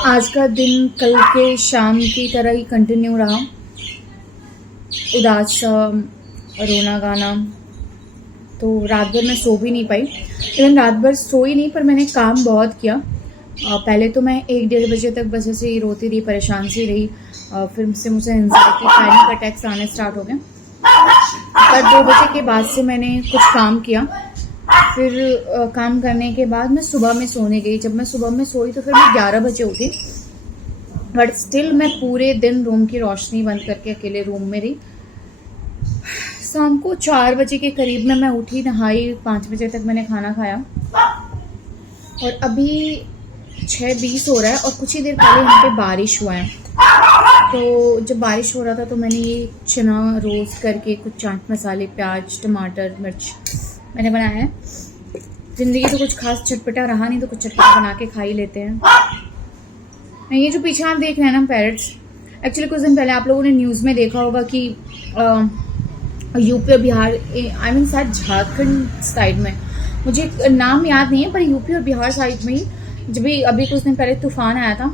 आज का दिन कल के शाम की तरह ही कंटिन्यू रहा। उदास सा, रोना गाना। तो रात भर मैं सो भी नहीं पाई, लेकिन रात भर सोई नहीं, पर मैंने काम बहुत किया। पहले तो मैं 1-1:30 बजे तक बस ऐसे ही रोती रही, परेशान सी रही। फिर से मुझे एंजाइटी, पैनिक अटैक्स आने स्टार्ट हो गए। पर 2 बजे के बाद से मैंने कुछ काम किया। फिर काम करने के बाद मैं सुबह में सोने गई। जब मैं सुबह में सोई तो फिर मैं 11 बजे उठी, बट स्टिल मैं पूरे दिन रूम की रोशनी बंद करके अकेले रूम में रही। शाम को 4 बजे के करीब में मैं उठी, नहाई, 5 बजे तक मैंने खाना खाया और अभी 6:20 हो रहा है और कुछ ही देर पहले यहाँ पे बारिश हुआ है। तो जब बारिश हो रहा था तो मैंने ये चना रोस्ट करके कुछ चाट मसाले, प्याज, टमाटर, मिर्च मैंने बनाया है। ज़िंदगी तो कुछ खास चटपटा रहा नहीं, तो कुछ चटपटा बना के खा ही लेते हैं। ये जो पीछे आप देख रहे हैं ना पैरट्स, एक्चुअली कुछ दिन पहले आप लोगों ने न्यूज़ में देखा होगा कि यूपी और बिहार, आई मीन शायद झारखंड साइड में, मुझे नाम याद नहीं है, पर यूपी और बिहार साइड में ही जब भी अभी कुछ दिन पहले तूफान आया था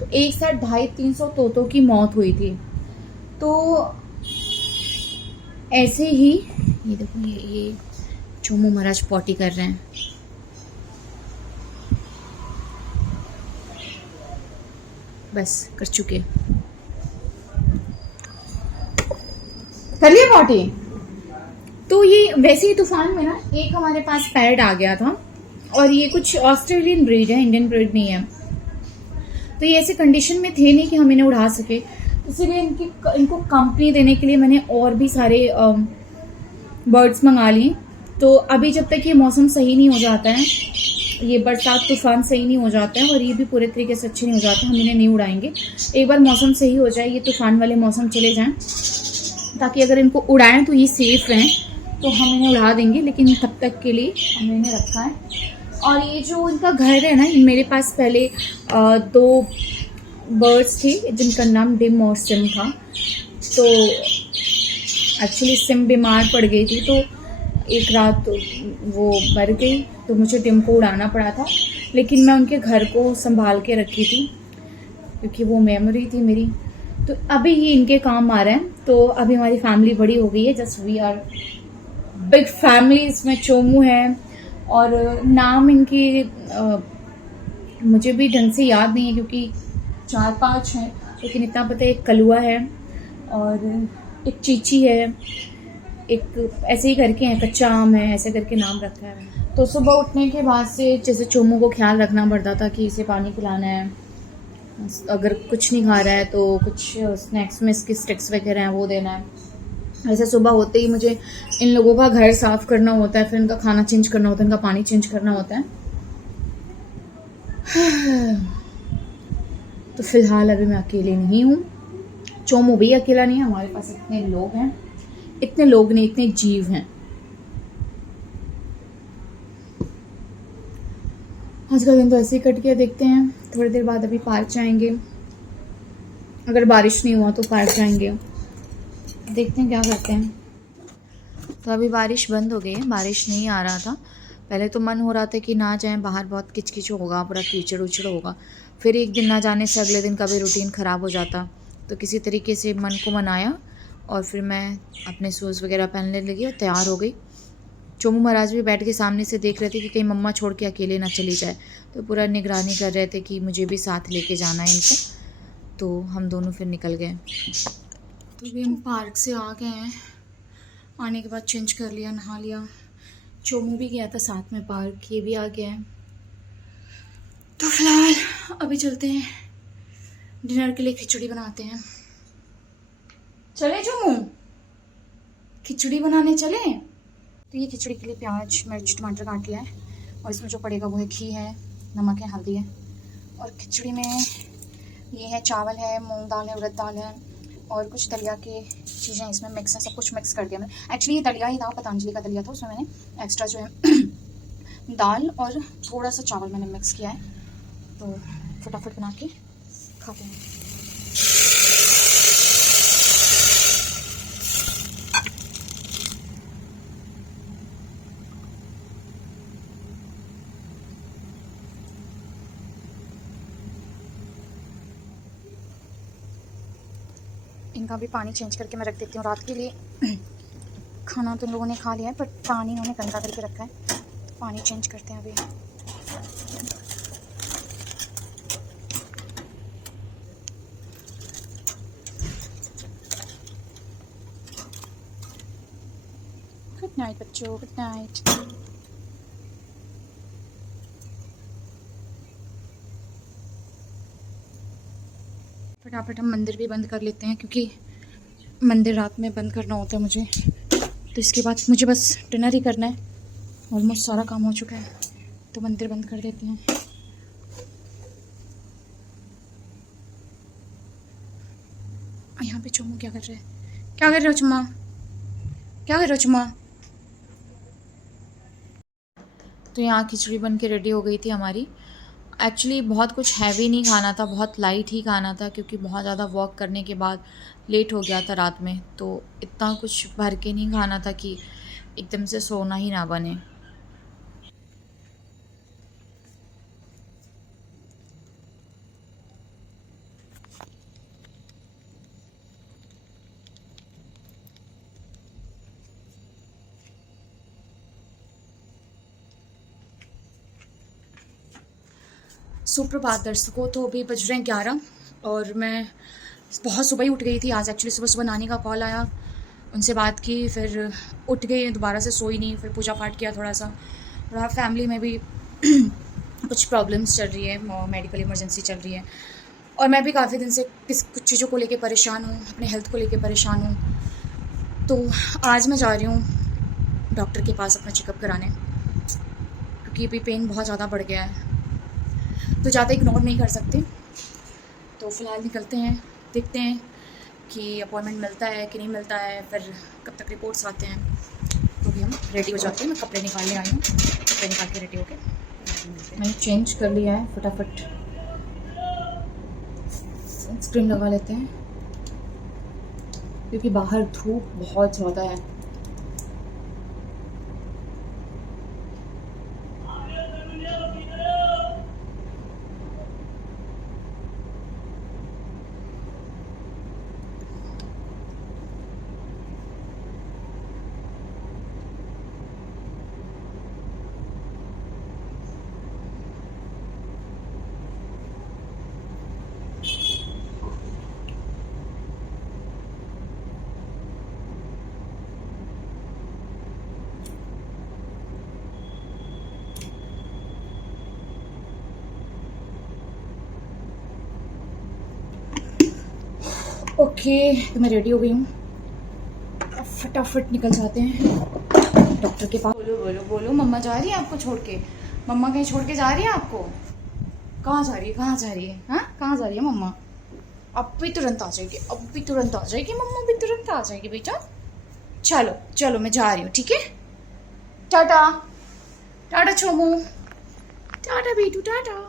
तो एक साथ 250-300 तोतों की मौत हुई थी। तो ऐसे ही ये देखो, ये चोमू महाराज पॉटी कर रहे हैं। बस कर चुके, कर लिए पॉटी। तो ये वैसे ही तूफान में ना एक हमारे पास पैरट आ गया था और ये कुछ ऑस्ट्रेलियन ब्रीड है, इंडियन ब्रीड नहीं है। तो ये ऐसे कंडीशन में थे नहीं कि हम इन्हें उड़ा सके, इसीलिए इनको कंपनी देने के लिए मैंने और भी सारे बर्ड्स मंगा लिए। तो अभी जब तक ये मौसम सही नहीं हो जाता है, ये बरसात तूफान सही नहीं हो जाता है और ये भी पूरे तरीके से अच्छे नहीं हो जाते, हम इन्हें नहीं उड़ाएंगे। एक बार मौसम सही हो जाए, ये तूफान वाले मौसम चले जाएं, ताकि अगर इनको उड़ाएं तो ये सेफ रहें, तो हम इन्हें उड़ा देंगे। लेकिन तब तक के लिए हमने इन्हें रखा है। और ये जो इनका घर है ना, मेरे पास पहले 2 बर्ड्स थी जिनका नाम डिम और सिम था। तो एक्चुअली सिम बीमार पड़ गई थी, तो एक रात वो मर गई, तो मुझे डिम को उड़ाना पड़ा था। लेकिन मैं उनके घर को संभाल के रखी थी क्योंकि वो मेमोरी थी मेरी। तो अभी ये इनके काम आ रहे हैं। तो अभी हमारी फैमिली बड़ी हो गई है, just we are big family. इसमें चोमू है और नाम इनकी मुझे भी ढंग से याद नहीं है क्योंकि 4-5 हैं, लेकिन इतना पता है एक कलुआ है और एक चीची है, एक ऐसे ही करके है, कच्चा आम है, ऐसे करके नाम रखा है। तो सुबह उठने के बाद से जैसे चोमू को ख्याल रखना पड़ता था कि इसे पानी पिलाना है, अगर कुछ नहीं खा रहा है तो कुछ स्नैक्स में इसकी स्टिक्स वगैरह हैं वो देना है। ऐसे सुबह होते ही मुझे इन लोगों का घर साफ करना होता है, फिर इनका खाना चेंज करना होता है, इनका पानी चेंज करना होता है। तो फिलहाल अभी मैं अकेले नहीं हूँ, चोमू भी अकेला नहीं है, हमारे पास इतने लोग हैं, इतने लोग नहीं, इतने जीव हैं। आज का दिन तो ऐसे ही कट गया। देखते हैं थोड़ी देर बाद अभी पार्क जाएंगे, अगर बारिश नहीं हुआ तो पार्क जाएंगे, देखते हैं क्या करते हैं। तो अभी बारिश बंद हो गई है, बारिश नहीं आ रहा था। पहले तो मन हो रहा था कि ना जाएं, बाहर बहुत किचकिच होगा, पूरा कीचड़ उचड़ होगा। फिर एक दिन ना जाने से अगले दिन का भी रूटीन ख़राब हो जाता। तो किसी तरीके से मन को मनाया और फिर मैं अपने शूज़ वगैरह पहनने लगी और तैयार हो गई। चोमू महाराज भी बैठ के सामने से देख रहे थे कि कहीं मम्मा छोड़ के अकेले ना चली जाए, तो पूरा निगरानी कर रहे थे कि मुझे भी साथ लेके जाना है इनको। तो हम दोनों फिर निकल गए। तो भी हम पार्क से आ गए हैं, आने के बाद चेंज कर लिया, नहा लिया। चोमू भी गया था साथ में पार्क, ये भी आ गया है। तो फिलहाल अभी चलते हैं, डिनर के लिए खिचड़ी बनाते हैं। चले चोमू, खिचड़ी बनाने चले। तो ये खिचड़ी के लिए प्याज, मिर्च, टमाटर काट लिया है और इसमें जो पड़ेगा वो है घी है, नमक है, हल्दी है। और खिचड़ी में ये है चावल है, मूंग दाल है, उड़द दाल है और कुछ दलिया के चीज़ें इसमें मिक्स है। सब कुछ मिक्स कर दिया मैंने। एक्चुअली ये दलिया ही था, पतंजलि का दलिया था, उसमें मैंने एक्स्ट्रा जो है दाल और थोड़ा सा चावल मैंने मिक्स किया है। तो फटाफट बना के खाते हैं। इनका भी पानी चेंज करके मैं रख देती हूँ रात के लिए। खाना तो लोगों ने खा लिया है पर पानी उन्होंने गंदा करके रखा है, तो पानी चेंज करते हैं अभी। गुड नाइट बच्चों, गुड नाइट। फटाफट हम मंदिर भी बंद कर लेते हैं क्योंकि मंदिर रात में बंद करना होता है मुझे, तो इसके बाद मुझे बस डिनर ही करना है। ऑलमोस्ट सारा काम हो चुका है, तो मंदिर बंद कर देते हैं। यहाँ पे चुम्मा क्या कर रहे हैं? क्या कर रहे हो चुम्मा? क्या कर रहे हो चुम्मा? तो यहाँ खिचड़ी बन के रेडी हो गई थी हमारी। एक्चुअली बहुत कुछ हैवी नहीं खाना था, बहुत लाइट ही खाना था क्योंकि बहुत ज़्यादा वॉक करने के बाद लेट हो गया था रात में, तो इतना कुछ भर के नहीं खाना था कि एकदम से सोना ही ना बने। सुप्रभात दर्शकों, तो अभी बज रहे हैं 11 और मैं बहुत सुबह ही उठ गई थी आज। एक्चुअली सुबह सुबह नानी का कॉल आया, उनसे बात की, फिर उठ गई, दोबारा से सोई नहीं, फिर पूजा पाठ किया थोड़ा फैमिली में भी कुछ प्रॉब्लम्स चल रही है, मेडिकल इमरजेंसी चल रही है और मैं भी काफ़ी दिन से कुछ चीज़ों को लेके परेशान हूँ, अपने हेल्थ को लेके परेशान हूँ। तो आज मैं जा रही हूँ डॉक्टर के पास अपना चेकअप कराने क्योंकि अभी पेन बहुत ज़्यादा बढ़ गया है, तो ज़्यादा इग्नोर नहीं कर सकते। तो फ़िलहाल निकलते हैं, देखते हैं कि अपॉइंटमेंट मिलता है कि नहीं मिलता है, फिर कब तक रिपोर्ट्स आते हैं। तो अभी हम रेडी हो जाते हैं, मैं कपड़े निकालने आई हूँ, कपड़े निकाल के रेडी होके मैंने चेंज कर लिया है। फटाफट सनस्क्रीन लगा लेते हैं क्योंकि बाहर धूप बहुत ज़्यादा है। ओके, तो मैं रेडी हो गई हूँ, अब फटाफट निकल जाते हैं डॉक्टर के पास। बोलो बोलो बोलो, मम्मा जा रही है आपको छोड़ के? मम्मा कहीं छोड़ के जा रही है आपको? कहाँ जा रही है, कहाँ जा रही है? हाँ, कहाँ जा रही है मम्मा? अब भी तुरंत आ जाएगी, अब भी तुरंत आ जाएगी, मम्मा भी तुरंत आ जाएगी बेटा। चलो चलो, मैं जा रही हूँ, ठीक है? टाटा टाटा छोमू, टाटा बेटू, टाटा।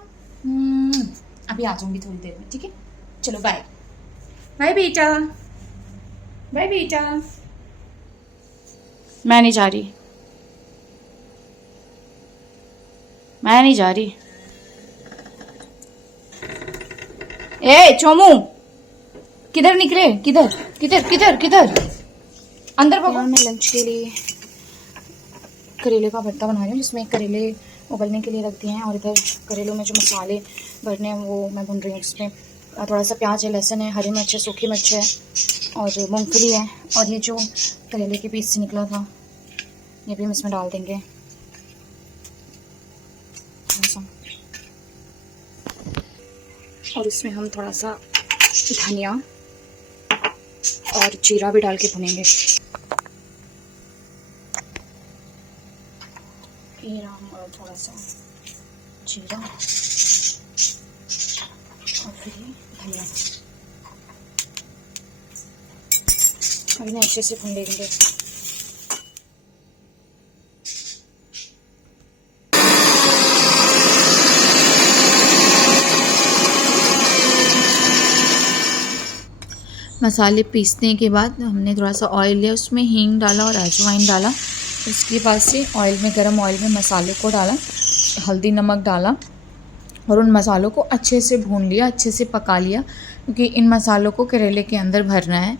अभी आ जाऊंगी थोड़ी देर में, ठीक है? चलो बाय बाय बेटा, बाय बेटा। मैं नहीं जा रही, मैं नहीं जा रही। ए चोमू, किधर निकले? किधर किधर किधर किधर? अंदर भागो। मैं लंच के लिए करेले का भरता बना रही हूँ, जिसमें करेले उबलने के लिए रख दिए हैं और इधर करेलों में जो मसाले भरने हैं वो मैं भून रही हूँ। इसमें थोड़ा सा प्याज है, लहसुन है, हरी मिर्च है, सूखी मिर्च है और मूंगफली है, और ये जो करेले के पीस से निकला था ये भी हम इसमें डाल देंगे। और इसमें हम थोड़ा सा धनिया और जीरा भी डाल के भुनेंगे। और थोड़ा सा जीरा और फिर धनिया, और इन्हें अच्छे से भून लेंगे। मसाले पीसने के बाद हमने थोड़ा सा ऑयल लिया, उसमें हींग डाला और अजवाइन डाला। उसके बाद से ऑयल में, गरम ऑयल में मसाले को डाला, हल्दी नमक डाला और उन मसालों को अच्छे से भून लिया, अच्छे से पका लिया क्योंकि इन मसालों को करेले के अंदर भरना है।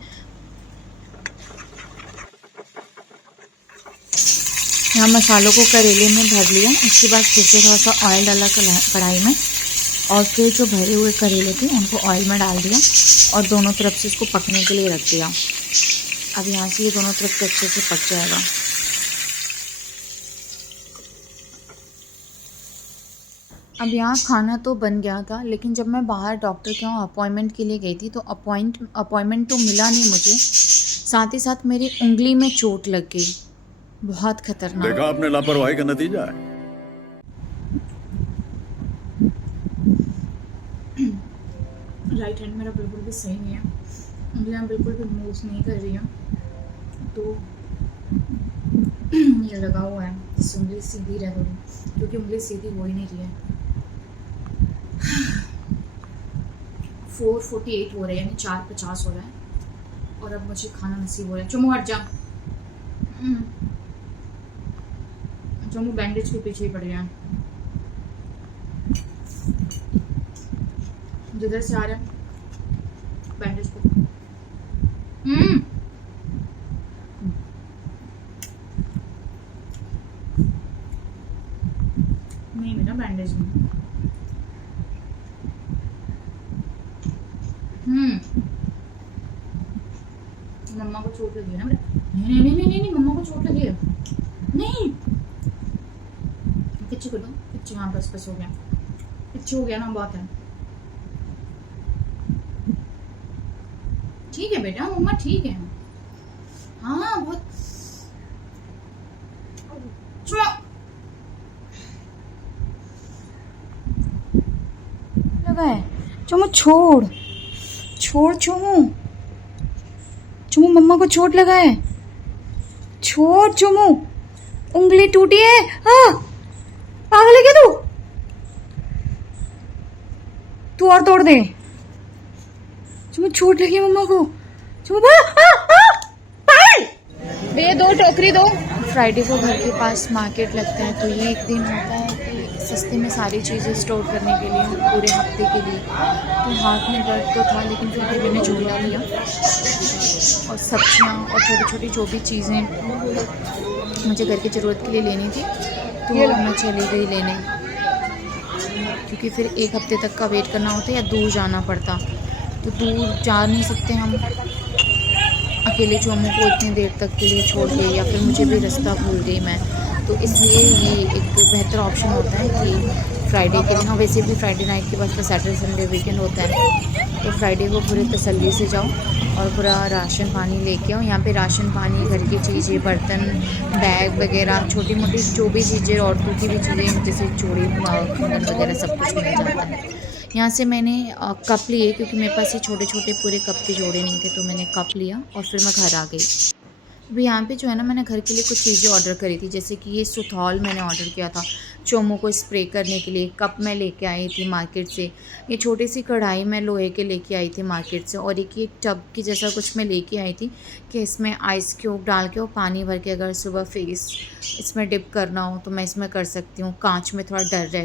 यहाँ मसालों को करेले में भर लिया। उसके बाद फिर से थोड़ा सा ऑयल डाला कढ़ाई में और फिर जो भरे हुए करेले थे उनको ऑयल में डाल दिया और दोनों तरफ से इसको पकने के लिए रख दिया। अब यहाँ से ये दोनों तरफ से अच्छे से पक जाएगा। अब यहाँ खाना तो बन गया था, लेकिन जब मैं बाहर डॉक्टर के यहाँ अपॉइंटमेंट के लिए गई थी तो अपॉइंटमेंट तो मिला नहीं मुझे, साथ ही साथ मेरी उंगली में चोट लग गई, बहुत खतरनाक। देखा आपने, लापरवाही का नतीजा है। राइट हैंड मेरा बिल्कुल भी सही नहीं है, उंगलियां बिल्कुल भी मूव नहीं कर रही हैं, तो ये लगा हुआ है जिससे उंगली सीधी रह रही, क्योंकि उंगली सीधी हो ही नहीं रही है। 4:48 हो रहे हैं, यानी 4:50 हो रहा है और अब मुझे खाना नसीब हो रहा है। चुमू हट जा, चुमू बैंडेज के पीछे ही पड़ गया, जिधर से आ रहा है बैंडेज को। नहीं मेरा बैंडेज में। मम्मा को चोट लगी है ना बेटा। नहीं नहीं नहीं नहीं नहीं, मम्मा को चोट लगी है। नहीं पीछे कर दो, पीछे। हाँ बस हो गया, पीछे हो गया ना, बहुत है। ठीक है बेटा, मम्मा ठीक है। हाँ बहुत लगा है। चुमू छोड़ छोड़, चुमू मम्मा को चोट लगा है, छोड़ चुमू, उंगली टूटी है। हाँ पागल है क्या तू और तोड़ दे। चुमू चोट लगी मम्मा को, चुमू दे दो, टोकरी दो। फ्राइडे को घर के पास मार्केट लगता है, तो ये एक दिन होता है कि सस्ते में सारी चीज़ें स्टोर करने के लिए पूरे हफ्ते के लिए। तो हाथ में दर्द तो था, लेकिन फिर भी मैंने झोला लिया और सब्जियाँ और छोटी छोटी जो भी चीज़ें मुझे घर की ज़रूरत के लिए लेनी थी तो मैं चली गई लेने, क्योंकि फिर एक हफ्ते तक का वेट करना होता है या दूर जाना पड़ता, तो दूर जा नहीं सकते हम अकेले चोमू को इतनी देर तक के लिए छोड़ के, या फिर मुझे भी रास्ता भूल गई मैं। तो इसलिए ये एक बेहतर ऑप्शन होता है कि फ्राइडे के दिन, हाँ वैसे भी फ्राइडे नाइट के बाद फिर सैटरडे संडे वीकेंड होता है, तो फ्राइडे को पूरे तसल्ली से जाओ और पूरा राशन पानी लेके आओ। यहाँ पे राशन पानी, घर की चीज़ें, बर्तन, बैग वगैरह, छोटी मोटी जो भी चीज़ें, औरतों की भी चीज़ें जैसे चूड़ी कंगन वगैरह सब कुछ मिल जाता है। यहाँ से मैंने कप लिए, क्योंकि मेरे पास ये छोटे छोटे पूरे कप के जोड़े नहीं थे, तो मैंने कप लिया और फिर मैं घर आ गई। अभी यहाँ पे जो है ना, मैंने घर के लिए कुछ चीज़ें ऑर्डर करी थी, जैसे कि ये सुथौल मैंने ऑर्डर किया था चोमू को स्प्रे करने के लिए। कप मैं लेके आई थी मार्केट से। ये छोटी सी कढ़ाई मैं लोहे के लेके आई थी मार्केट से, और एक ये टब की जैसा कुछ मैं लेके आई थी कि इसमें आइस क्यूब डाल के और पानी भर के अगर सुबह फेस इसमें डिप करना हो तो मैं इसमें कर सकती हूँ। कांच में थोड़ा डर रहता है।